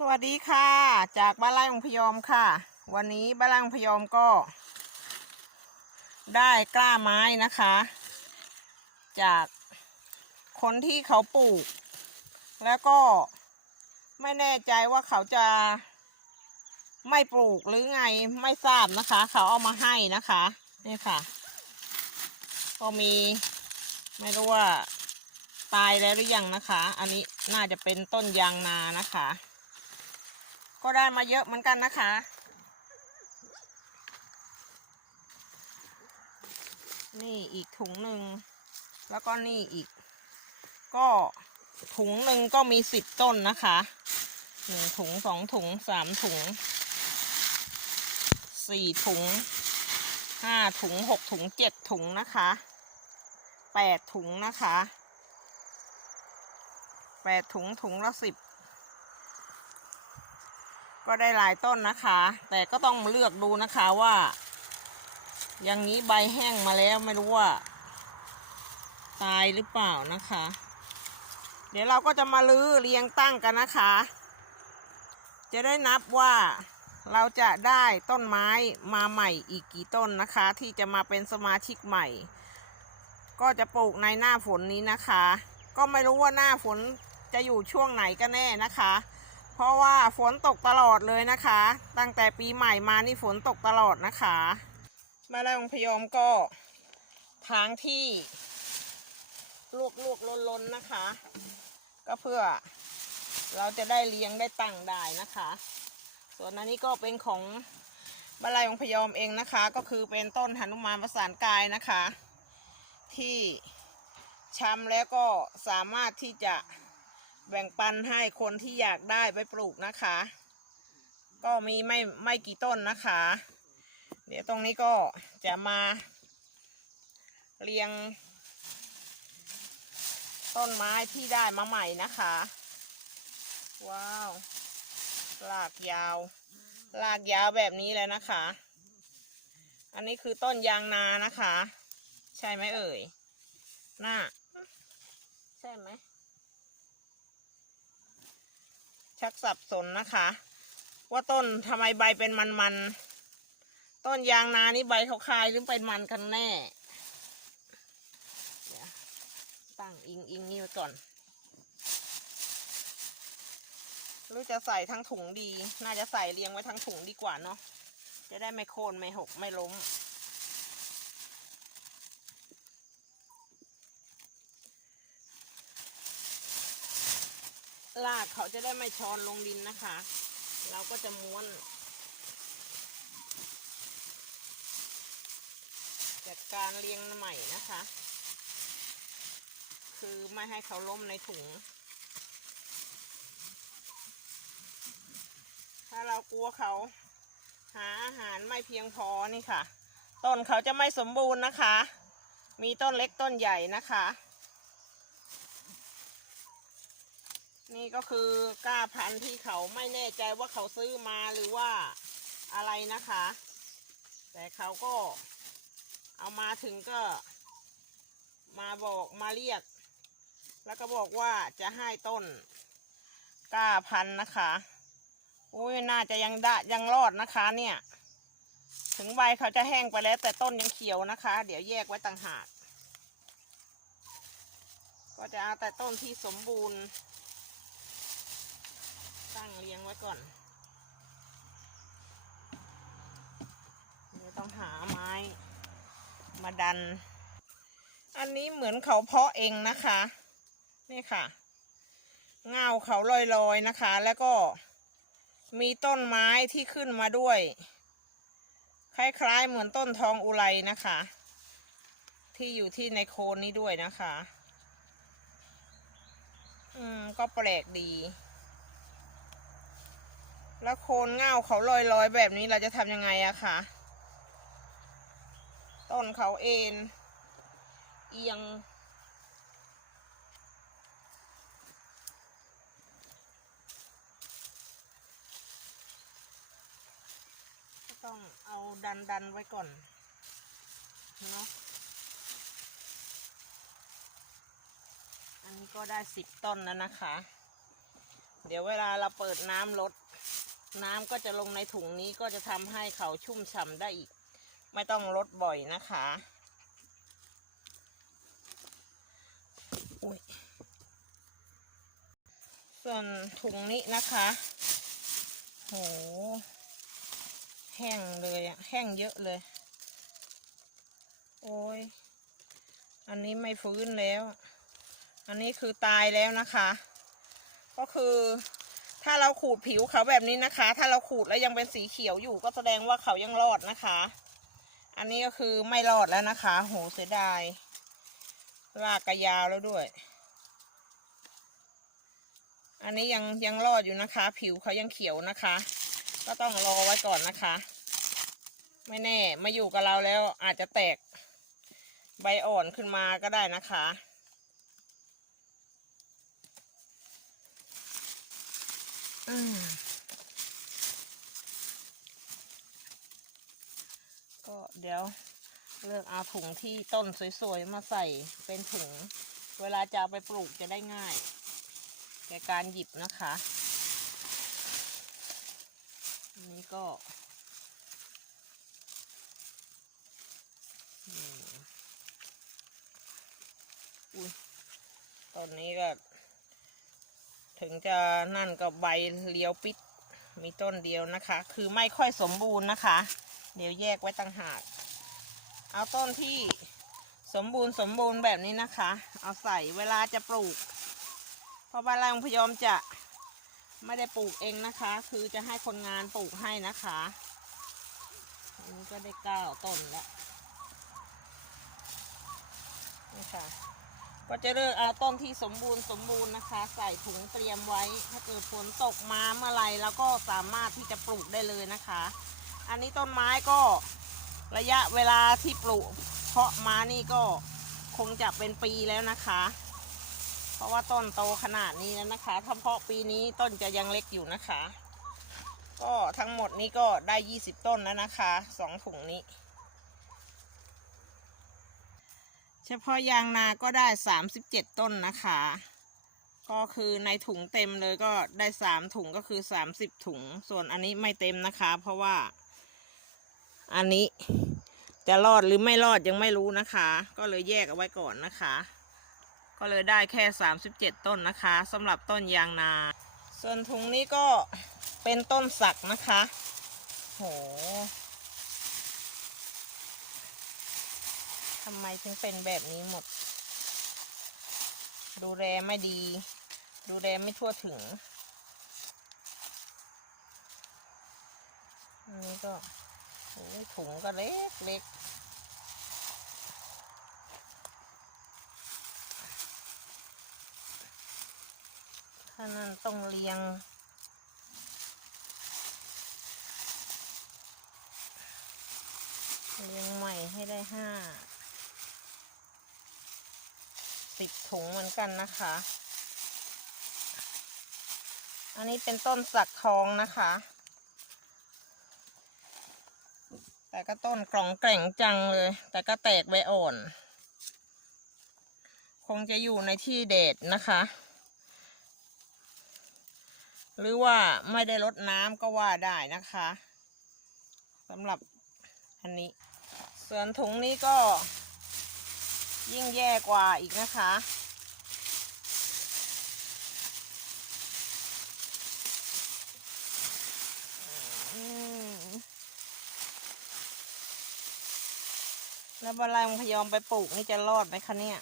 สวัสดีค่ะ จากบ้านไร่ของพยอมค่ะ วันนี้บ้านไร่ของพยอมก็ ได้กล้าไม้นะคะ จากคนที่เขาปลูก แล้วก็ไม่แน่ใจว่าเขาจะไม่ปลูกหรือไงไม่ทราบนะคะ เขาเอามาให้นะคะนี่ค่ะ ก็มีไม่รู้ว่าตายแล้วหรือยังนะคะ อันนี้น่าจะเป็นต้นยางนานะคะ ก็ได้มาเยอะเหมือนกันนะคะ นี่อีกถุงหนึ่ง แล้วก็นี่อีก ก็ถุงหนึ่งก็มีสิบต้นนะคะหนึ่งถุงสองถุงสามถุงสี่ถุงห้าถุงหกถุงเจ็ดถุงนะคะแปดถุงนะคะแปดถุงถุงละสิบ ก็ได้หลายต้นนะคะ แต่ก็ต้องเลือกดูนะคะว่า อย่างนี้ใบแห้งมาแล้วไม่รู้ว่า ตายหรือเปล่านะคะ เดี๋ยวเราก็จะมาลื้อเรียงตั้งกันนะคะ จะได้นับว่าเราจะได้ต้นไม้มาใหม่อีกกี่ต้นนะคะ ที่จะมาเป็นสมาชิกใหม่ ก็จะปลูกในหน้าฝนนี้นะคะ ก็ไม่รู้ว่าหน้าฝนจะอยู่ช่วงไหนกันแน่นะคะ เพราะว่าฝนตกตลอดเลยนะคะ ตั้งแต่ปีใหม่มานี่ฝนตกตลอดนะคะ มาแล้วพยอมก็ทางที่ลวกลวกลนลนนะคะ ก็เพื่อเราจะได้เลี้ยงได้ตั้งได้นะคะ ส่วนอันนี้ก็เป็นของบาลัยองพยอมเองนะคะ ก็คือเป็นต้นหนุมานประสานกายนะคะ ที่ช้ำแล้วก็สามารถที่จะ แบ่งปันให้คนที่อยากได้ไปปลูกนะคะ ก็มีไม่ไม่กี่ต้นนะคะ เดี๋ยวตรงนี้ก็จะมา เรียง ต้นไม้ที่ได้มาใหม่นะคะ ว้าวลากยาวลากยาวแบบนี้เลยนะคะ อันนี้คือต้นยางนานะคะ ใช่ไหมเอ่ยน่าใช่ไหม ชักสับสนนะคะ ว่าต้นทำไมใบเป็นมันๆต้นยางนานี่ใบเขาคายหรือเป็นมันกันแน่ตั้งอิงอิงนี่ไว้ก่อนหรือจะใส่ทั้งถุงดี น่าจะใส่เรียงไว้ทั้งถุงดีกว่าเนาะจะได้ไม่โค่นไม่หกไม่ล้ม ลากเขาจะได้ไม่ช้อนลงดินนะคะ เราก็จะม้วนจัดการเรียงใหม่นะคะ คือไม่ให้เขาล้มในถุง ถ้าเรากลัวเขาหาอาหารไม่เพียงพอนี่ค่ะ ต้นเขาจะไม่สมบูรณ์นะคะ มีต้นเล็กต้นใหญ่นะคะ นี่ก็คือกล้าพันธุ์ที่เขาไม่แน่ใจว่าเขาซื้อมาหรือว่าอะไรนะคะ แต่เขาก็เอามาถึงก็มาบอกมาเรียก แล้วก็บอกว่าจะให้ต้นกล้าพันธุ์นะคะอุ้ยน่าจะยังได้ยังรอดนะคะเนี่ย ถึงใบเขาจะแห้งไปแล้ว แต่ต้นยังเขียวนะคะ เดี๋ยวแยกไว้ต่างหาก ก็จะเอาแต่ต้นที่สมบูรณ์ ตั้งเลี้ยงไว้ก่อนเดี๋ยวต้องหาไม้มาดัน อันนี้เหมือนเขาเพาะเองนะคะ นี่ค่ะเงาเขาลอยๆนะคะ แล้วก็มีต้นไม้ที่ขึ้นมาด้วย คล้ายๆเหมือนต้นทองอุไรนะคะ ที่อยู่ที่ในโคนนี้ด้วยนะคะ อืม ก็แปลกดี แล้วโคนเง่าเขาลอยๆแบบนี้เราจะทำยังไงอะคะต้นเขาเอ็นเอียง ต้องเอาดันดันๆไว้ก่อนเนาะอันนี้ก็ได้สิบต้นแล้วนะคะ เดี๋ยวเวลาเราเปิดน้ำลด น้ำก็จะลงในถุงนี้ก็จะทำให้เขาชุ่มฉ่ำได้อีก ไม่ต้องลดบ่อยนะคะอุ๊ยส่วนถุงนี้นะคะ โห แห้งเลยอะแห้งเยอะเลย โอ้ย อันนี้ไม่ฟื้นแล้ว อันนี้คือตายแล้วนะคะ ก็คือ ถ้าเราขูดผิวเขาแบบนี้นะคะ ถ้าเราขูดแล้วยังเป็นสีเขียวอยู่ก็แสดงว่าเขายังรอดนะคะ อันนี้ก็คือไม่รอดแล้วนะคะ โหเสียดายรากกระยาวแล้วด้วย อันนี้ยังยังรอดอยู่นะคะ ผิวเขายังเขียวนะคะ ก็ต้องรอไว้ก่อนนะคะ ไม่แน่มาอยู่กับเราแล้วอาจจะแตกใบอ่อนขึ้นมาก็ได้นะคะ อืมก็เดี๋ยวเลือกเอาถุงที่ต้นสวยๆ มาใส่เป็นถุง เวลาจะเอาไปปลูกจะได้ง่าย แก่การหยิบนะคะอันนี้ก็อุ้ยตอนนี้ก็ ถึงจะนั่นก็ใบเลี้ยวปิดมีต้นเดียวนะคะ คือไม่ค่อยสมบูรณ์นะคะ เดี๋ยวแยกไว้ต่างหาก เอาต้นที่สมบูรณ์สมบูรณ์แบบนี้นะคะ เอาใส่เวลาจะปลูก เพราะบ้านเราพยอมจะไม่ได้ปลูกเองนะคะ คือจะให้คนงานปลูกให้นะคะอันนี้ก็ได้เก้าต้นแล้วนี่ค่ะ ก็จะเลือกเอาต้นที่สมบูรณ์สมบูรณ์นะคะ ใส่ถุงเตรียมไว้ ถ้าเกิดฝนตกมาเมื่อไหรเราก็สามารถที่จะปลูกได้เลยนะคะ อันนี้ต้นไม้ก็ระยะเวลาที่ปลูกเพาะมานี่ก็คงจะเป็นปีแล้วนะคะ เพราะว่าต้นโตขนาดนี้แล้วนะคะถ้าเพาะปีนี้ต้นจะยังเล็กอยู่นะคะ ก็ทั้งหมดนี้ก็ได้ 20 ต้นแล้วนะคะสองถุงนี้ เฉพาะยางนาก็ได้37ต้นนะคะ ก็คือในถุงเต็มเลยก็ได้3ถุงก็คือ30ถุง ส่วนอันนี้ไม่เต็มนะคะ เพราะว่า อันนี้จะรอดหรือไม่รอดยังไม่รู้นะคะ ก็เลยแยกเอาไว้ก่อนนะคะ ก็เลยได้แค่37ต้นนะคะสำหรับต้นยางนา ส่วนถุงนี้ก็เป็นต้นสักนะคะ โห ทำไมถึงเป็นแบบนี้หมด ดูแลไม่ดี ดูแลไม่ทั่วถึงอันนี้ก็ถุงก็เล็กเล็กถ้านั้นต้องเรียงเรียงใหม่ให้ได้ห้า สิบ ถุงเหมือนกันนะคะ อันนี้เป็นต้นสักทองนะคะ แต่ก็ต้นกล่องแกร่งจังเลย แต่ก็แตกใบอ่อน คงจะอยู่ในที่เดดนะคะ หรือว่าไม่ได้ลดน้ำก็ว่าได้นะคะสำหรับอันนี้ ส่วนถุงนี้ก็ยิ่งแย่กว่าอีกนะคะ อืม แล้วบลายมงพยอมไปปลูกนี่จะรอดไหมคะเนี่ย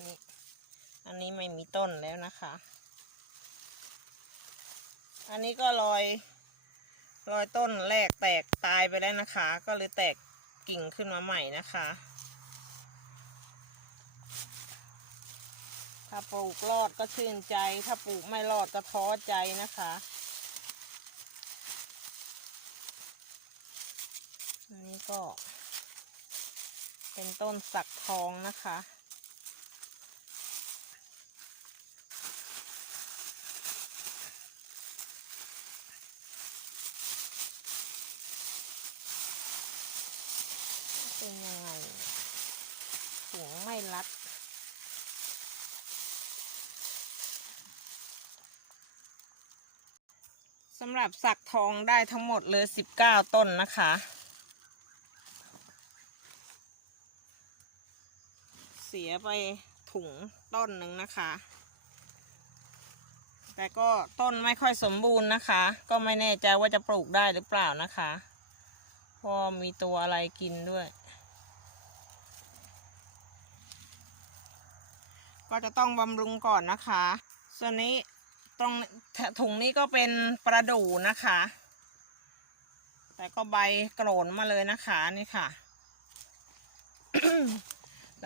นี่อันนี้ไม่มีต้นแล้วนะคะ อันนี้ก็รอยรอยต้นแรกแตกตายไปแล้วนะคะ ก็เลยแตกกิ่งขึ้นมาใหม่นะคะ ถ้าปลูกรอดก็ชื่นใจ ถ้าปลูกไม่รอดก็ท้อใจนะคะ อันนี้ก็ เป็นต้นสักทองนะคะ เป็นยังไงหังไม่รัดสำหรับสักทองได้ทั้งหมดเลย 19 ต้นนะคะ สียไปถุงต้นหนึ่งนะคะ แต่ก็ต้นไม่ค่อยสมบูรณ์นะคะ ก็ไม่แน่ใจว่าจะปลูกได้หรือเปล่านะคะเพราะมีตัวอะไรกินด้วย ก็จะต้องบำรุงก่อนนะคะ ส่วนนี้ตรงถุงนี้ก็เป็นประดู่นะคะ แต่ก็ใบโกรนมาเลยนะคะนี่ค่ะ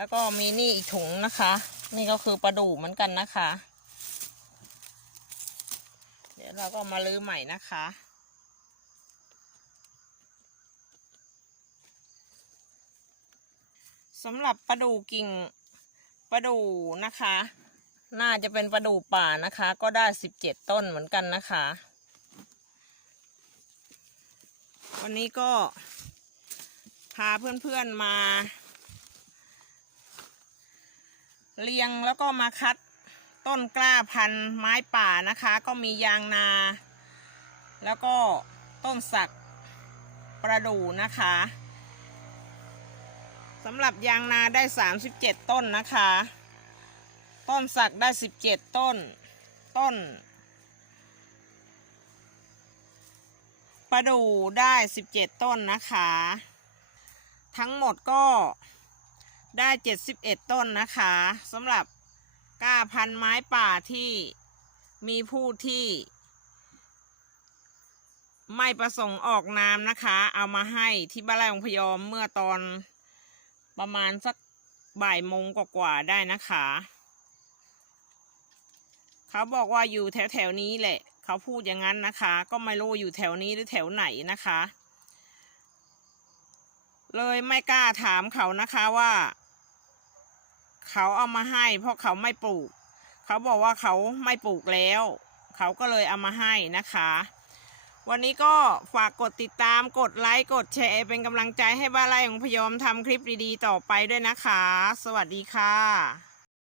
แล้วก็มีนี่อีกถุงนะคะ นี่ก็คือประดูเหมือนกันนะคะ เดี๋ยวเราก็มาลื้อใหม่นะคะสำหรับประดูกิ่งประดูนะคะ น่าจะเป็นประดูป่านะคะ ก็ได้สิบเจ็ดต้นเหมือนกันนะคะ วันนี้ก็พาเพื่อนๆมา เรียงแล้วก็มาคัดต้นกล้าพันธุ์ไม้ป่านะคะ ก็มียางนา แล้วก็ต้นสักประดู่นะคะสำหรับยางนาได้ 37 ต้นนะคะ ต้นสักได้ 17 ต้น ต้นประดู่ได้ 17 ต้นนะคะ ทั้งหมดก็ ได้71ต้นนะคะสำหรับก้าพันไม้ป่าที่มีผู้ที่ ไม่ประสงค์ออกนามนะคะ เอามาให้ที่บ้านไร่องพยอมเมื่อตอนประมาณสักบ่ายโมงกว่าๆได้นะคะ เขาบอกว่าอยู่แถวแถวๆนี้แหละ เขาพูดอย่างนั้นนะคะ ก็ไม่รู้อยู่แถวนี้หรือแถวไหนนะคะ เลยไม่กล้าถามเขานะคะว่า เขาเอามาให้ เพราะเขาไม่ปลูก เขาบอกว่าเขาไม่ปลูกแล้ว เขาก็เลยเอามาให้นะคะ วันนี้ก็ฝากกดติดตามกดไลค์กดแชร์เป็นกำลังใจให้บ้านไร่ของพยอมทำคลิปดีๆต่อไปด้วยนะคะ สวัสดีค่ะ